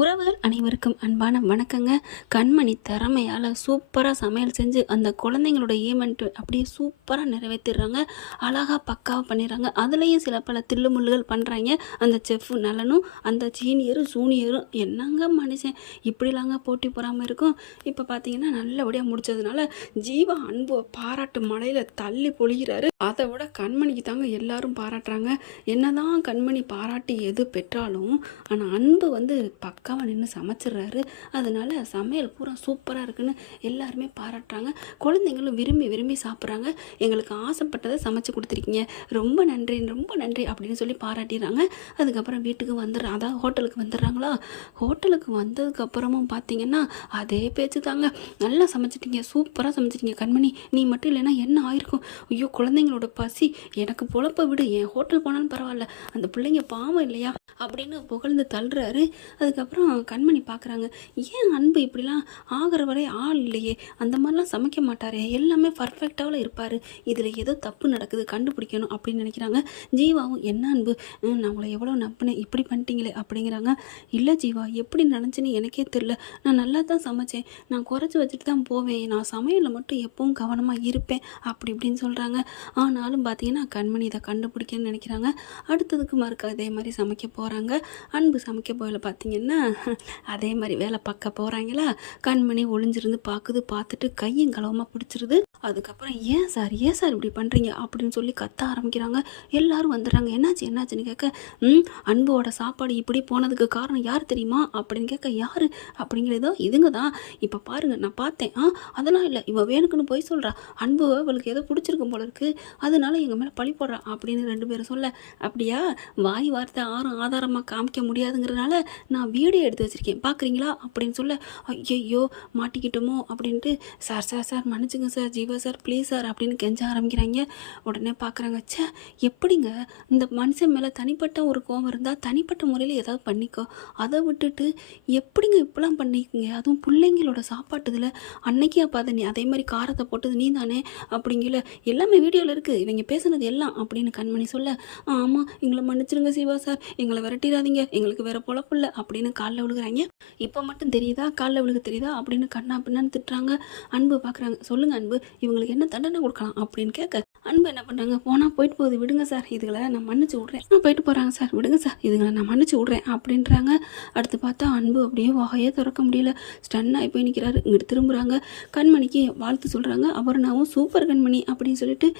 உறவுகள் அனைவருக்கும் அன்பான வணக்கங்க. கண்மணி திறமையால் சூப்பராக சமையல் செஞ்சு அந்த குழந்தைங்களோட ஈவெண்ட் அப்படியே சூப்பராக நிறைவேற்றிடுறாங்க. அழகாக பக்காவாக பண்ணிடுறாங்க. அதுலேயும் சில பல தில்லுமுள்ளுகள் பண்ணுறாங்க அந்த செஃப்பு நலனும் அந்த சீனியரும் ஜூனியரும். என்னங்க மனுஷன் இப்படிலாங்க போட்டி போகாமல் இருக்கும். இப்போ பார்த்தீங்கன்னா நல்லபடியாக முடிச்சதுனால ஜீவா அன்பு பாராட்டு மலையில் தள்ளி பொழிகிறாரு. அதை விட கண்மணிக்கு தாங்க எல்லாரும் பாராட்டுறாங்க. என்னதான் கண்மணி பாராட்டி எது பெற்றாலும் ஆனால் அன்பு வந்து பக்காவாக நின்று சமைச்சிடுறாரு. அதனால சமையல் பூரா சூப்பராக இருக்குன்னு எல்லாருமே பாராட்டுறாங்க. குழந்தைங்களும் விரும்பி விரும்பி சாப்பிட்றாங்க. எங்களுக்கு ஆசைப்பட்டதை சமைச்சு கொடுத்துருக்கீங்க, ரொம்ப நன்றி ரொம்ப நன்றி அப்படின்னு சொல்லி பாராட்டிடுறாங்க. அதுக்கப்புறம் வீட்டுக்கு வந்துடுறாங்க, அதாவது ஹோட்டலுக்கு வந்துடுறாங்களா. ஹோட்டலுக்கு வந்ததுக்கப்புறமும் பார்த்தீங்கன்னா அதே பேச்சு தாங்க. நல்லா சமைச்சிட்டீங்க, சூப்பராக சமைச்சிட்டீங்க கண்மணி, நீ மட்டும் இல்லைன்னா என்ன ஆயிருக்கும், ஐயோ குழந்தைங்களோட பசி எனக்கு பொழப்ப விடு, என் ஹோட்டல் போனாலும் பரவாயில்ல, அந்த பிள்ளைங்க பாவம் இல்லையா அப்படின்னு புகழ்ந்து தள்ளுறாரு. அதுக்கப்புறம் கண்மணி பார்க்குறாங்க, ஏன் அன்பு இப்படிலாம் ஆகிற வரை ஆள் இல்லையே, அந்த மாதிரிலாம் சமைக்க மாட்டாரே, எல்லாமே பர்ஃபெக்டாவில் இருப்பார், இதில் ஏதோ தப்பு நடக்குது கண்டுபிடிக்கணும் அப்படின்னு நினைக்கிறாங்க. ஜீவாவும் என்ன அன்பு நான் உங்களை எவ்வளோ நம்பினேன், இப்படி பண்ணிட்டீங்களே அப்படிங்கிறாங்க. இல்லை ஜீவா, எப்படி நினச்சின்னு எனக்கே தெரில, நான் நல்லா தான் சமைச்சேன், நான் குறைச்சி வச்சுட்டு தான் போவேன், நான் சமையலில் மட்டும் எப்பவும் கவனமாக இருப்பேன் அப்படி இப்படின்னு சொல்கிறாங்க. ஆனாலும் பார்த்தீங்கன்னா கண்மணி இதை கண்டுபிடிக்கணும்னு நினைக்கிறாங்க. அடுத்ததுக்கு மறுக்க அதே மாதிரி சமைக்க போகிறாங்க. அன்பு சமைக்க போயில பார்த்தீங்கன்னா அதே மாதிரி வேலை பார்க்க போகிறாங்களா. கண்மணி ஒளிஞ்சிருந்து பார்த்துட்டு கையும் களவமாக பிடிச்சிருது. அதுக்கப்புறம் ஏன் சார் இப்படி பண்ணுறீங்க அப்படின்னு சொல்லி கத்த ஆரம்பிக்கிறாங்க. எல்லாரும் வந்துடுறாங்க. என்னாச்சுன்னு கேட்க, அன்போட சாப்பாடு இப்படி போனதுக்கு காரணம் யார் தெரியுமா அப்படின்னு கேட்க, யார் அப்படிங்கிறதோ இதுங்க தான், இப்போ பாருங்கள் நான் பார்த்தேன், அதெல்லாம் இல்லை, இவன் வேணுக்குன்னு போய் சொல்கிறா, அன்பு அவளுக்கு ஏதோ பிடிச்சிருக்கும் போல இருக்குது, அதனால எங்கள் மேலே பழி போடுறா அப்படின்னு ரெண்டு பேரும் சொல்ல, அப்படியா வாய் வார்த்தை ஆதாரமாக காமிக்க முடியாதுங்கிறதுனால நான் வீடியோ எடுத்து வச்சுருக்கேன் பார்க்குறீங்களா அப்படின்னு சொல்ல, ஐயோ மாட்டிக்கிட்டோமோ அப்படின்ட்டு, சார் மன்னிச்சுங்க sir, Jeeva sir please sir அப்படின்னு கெஞ்ச ஆரம்பிக்கிறாங்க. உடனே பார்க்குறாங்க, ச்சே எப்படிங்க இந்த மனுஷன் மேலே தனிப்பட்ட ஒரு கோவம் இருந்தால் தனிப்பட்ட முறையில் ஏதாவது பண்ணிக்கோ, அதை விட்டுட்டு எப்படிங்க இப்படிலாம் பண்ணிக்கோங்க, அதுவும் பிள்ளைங்களோட சாப்பாட்டுதில் அன்னைக்கு அப்போ அதை நீ அதே மாதிரி காரத்தை போட்டது நீ தானே அப்படிங்கல, எல்லாமே வீடியோவில் இருக்குது இவங்க பேசுனது எல்லாம் அப்படின்னு கண்மணி சொல்ல, ஆமாம் எங்களை மன்னிச்சிருங்க சிவா சார், எங்களை விரட்டிடாதீங்க, எங்களுக்கு வேற பொழப்பில்லை அப்படின்னு காலில் விழுகிறாங்க. இப்போ மட்டும் தெரியுதா, காலில் விழுக தெரியுதா அப்படின்னு கண்ணா பின்னான்னு திட்டுறாங்க. அன்பு பார்க்குறாங்க, சொல்லுங்கள் அன்பு இவங்களுக்கு என்ன தண்டனை கொடுக்கலாம் அப்படின்னு கேட்க, அன்பு என்ன பண்ணுறாங்க, போனால் போயிட்டு போகுது விடுங்க சார், இதுகளை நான் மன்னிச்சு விட்றேன், போயிட்டு போகிறாங்க சார் விடுங்க சார், இதுகளை நான் மன்னிச்சு விட்றேன் அப்படின்றாங்க. அடுத்து பார்த்தா அன்பு அப்படியே வாயே திறக்க முடியல, ஸ்டன்னாகி போய் நிற்கிறாரு. இங்கிட்டு திரும்புகிறாங்க, கண்மணிக்கு வாழ்த்து சொல்கிறாங்க. அபர்ணாவும் சூப்பர் கண்மணி அப்படின்னு சொல்லிட்டு,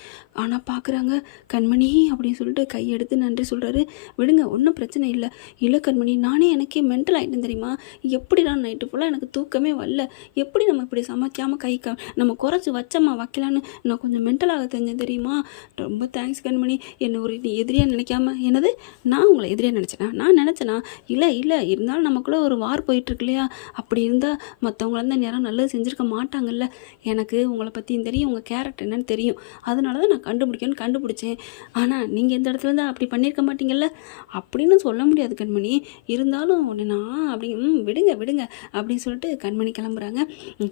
ஆனால் பார்க்குறாங்க கண்மணி அப்படின்னு சொல்லிட்டு கையெடுத்து நன்றி சொல்கிறாரு. விடுங்க ஒன்றும் பிரச்சனை இல்லை கண்மணி, நானே எனக்கே மென்டல் ஆகிட்டேன் தெரியுமா, எப்படி நான் நைட்டு ஃபுல்லாக எனக்கு தூக்கமே வரல, எப்படி நம்ம இப்படி சமைக்காமல் நம்ம குறைச்சி வச்சம்மா வைக்கலான்னு நான் கொஞ்சம் மென்டலாக தெரிஞ்சேன் தெரியுமா, ரொம்ப தேங்க்ஸ் கண்மணி, என்னை ஒரு எதிரியாக நினைக்காம. என்னது நான் உங்களை எதிரியாக நினச்சேனா, நான் நினச்சேனா, இல்லை இருந்தாலும் நமக்குள்ளே ஒரு வார் போயிட்டுருக்கு இல்லையா, அப்படி இருந்தால் மற்றவங்கள தான் யாரும் நல்லது செஞ்சுருக்க மாட்டாங்கல்ல, எனக்கு உங்களை பற்றியும் தெரியும், உங்கள் கேரக்டர் என்னன்னு தெரியும், அதனால தான் நான் கண்டுபிடிச்சேன், ஆனால் நீங்கள் எந்த இடத்துல தான் அப்படி பண்ணியிருக்க மாட்டீங்கல்ல அப்படின்னு சொல்ல முடியாது கண்மணி, இருந்தாலும் நான் அப்படி விடுங்க அப்படின்னு சொல்லிட்டு கண்மணி கிளம்புறாங்க.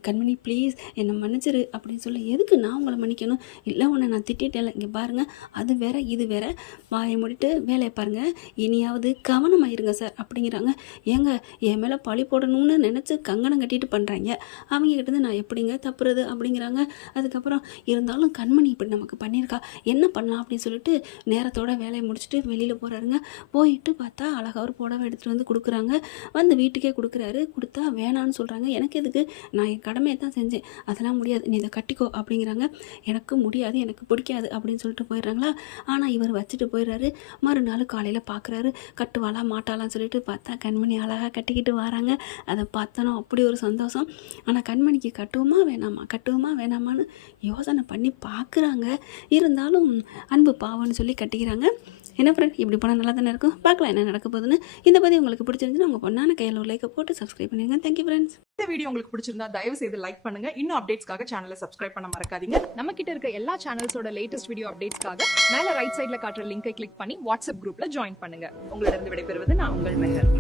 கண்மணி ப்ளீஸ் என்னை மன்னிச்சிரு அப்படின்னு சொல்லி, எதுக்கு நான் உங்களை மன்னிக்கணும், இல்லை உன்னை நான் திட்டேன்ல, இங்கே பாருங்கள் அது வேற இது வேற, வாயை மூடிட்டு வேலையை பாருங்கள், இனியாவது கவனமாக இருங்க சார் அப்படிங்கிறாங்க. ஏங்க என் மேலே பழி போடணும்னு நினச்சி கங்கணம் கட்டிட்டு பண்ணுறாங்க, அவங்க கிட்டேருந்து நான் எப்படிங்க தப்புறது அப்படிங்கிறாங்க. அதுக்கப்புறம் இருந்தாலும் கண்மணி இப்படி நமக்கு பண்ணியிருக்கா, என்ன பண்ணலாம் அப்படின்னு சொல்லிட்டு நேரத்தோட வேலையை முடிச்சுட்டு வெளியில் போகிறாருங்க. போயிட்டு பார்த்தா அழகாக ஒரு புடவை எடுத்துகிட்டு வந்து கொடுக்குறாங்க. வந்து வீட்டுக்கே கொடுக்குறாரு. கொடுத்தா வேணான்னு சொல்கிறாங்க. எனக்கு எதுக்கு, நான் என் கடமையை தான் செஞ்சேன், அதெல்லாம் முடியாது, நீ இதை கட்டிக்கோ அப்படிங்கிறாங்க. எனக்கு முடியாது, எனக்கு பிடிக்காது அப்படின்னு சொல்லிட்டு போயிடுறாங்களா. ஆனால் இவர் வச்சுட்டு போயிடுறாரு. மறுநாள் காலையில் பார்க்குறாரு, கட்டுவாளா மாட்டாளான்னு சொல்லிட்டு பார்த்தா கண்மணி அழகாக கட்டிக்கிட்டு வராங்க. அதை பார்த்தோன்னா அப்படி ஒரு சந்தோஷம். ஆனால் கண்மணிக்கு கட்டுவோமா வேணாமான்னு யோசனை பண்ணி பார்க்குறாங்க. இருந்தாலும் அன்பு பாவம்னு சொல்லி கட்டிக்கிறாங்க. என்ன ஃப்ரெண்ட், இப்படி போனால் நல்லா தானே இருக்கும், பார்க்கலாம் என்ன நடக்க போகுதுன்னு. இந்த பதிவு உங்களுக்கு பிடிச்சிருந்துச்சுன்னா உங்கள் பொண்ணான கையில் ஒரு லைக்கை போட்டு சப்ஸ்கிரைப் பண்ணிடுங்க. Thank you friends. இந்த வீடியோ உங்களுக்கு பிடிச்சிருந்தா தயவு செய்து லைக் பண்ணுங்க. இன்னும் அப்டேட்ஸ்க்காக சேனலை சப்ஸ்கிரைப் பண்ண மறக்காதீங்க. நம்ம கிட்ட இருக்க எல்லா சேனல்ஸோட லேட்டஸ்ட் வீடியோ அப்டேட்ஸ்க்காக மேல ரைட் சைட்ல காட்டுற லிங்கை கிளிக் பண்ணி வாட்ஸ்அப் குரூப்ல ஜாயின் பண்ணுங்க. உங்களிடம் விடைபெறுவது நான் உங்கள் மெஹர்.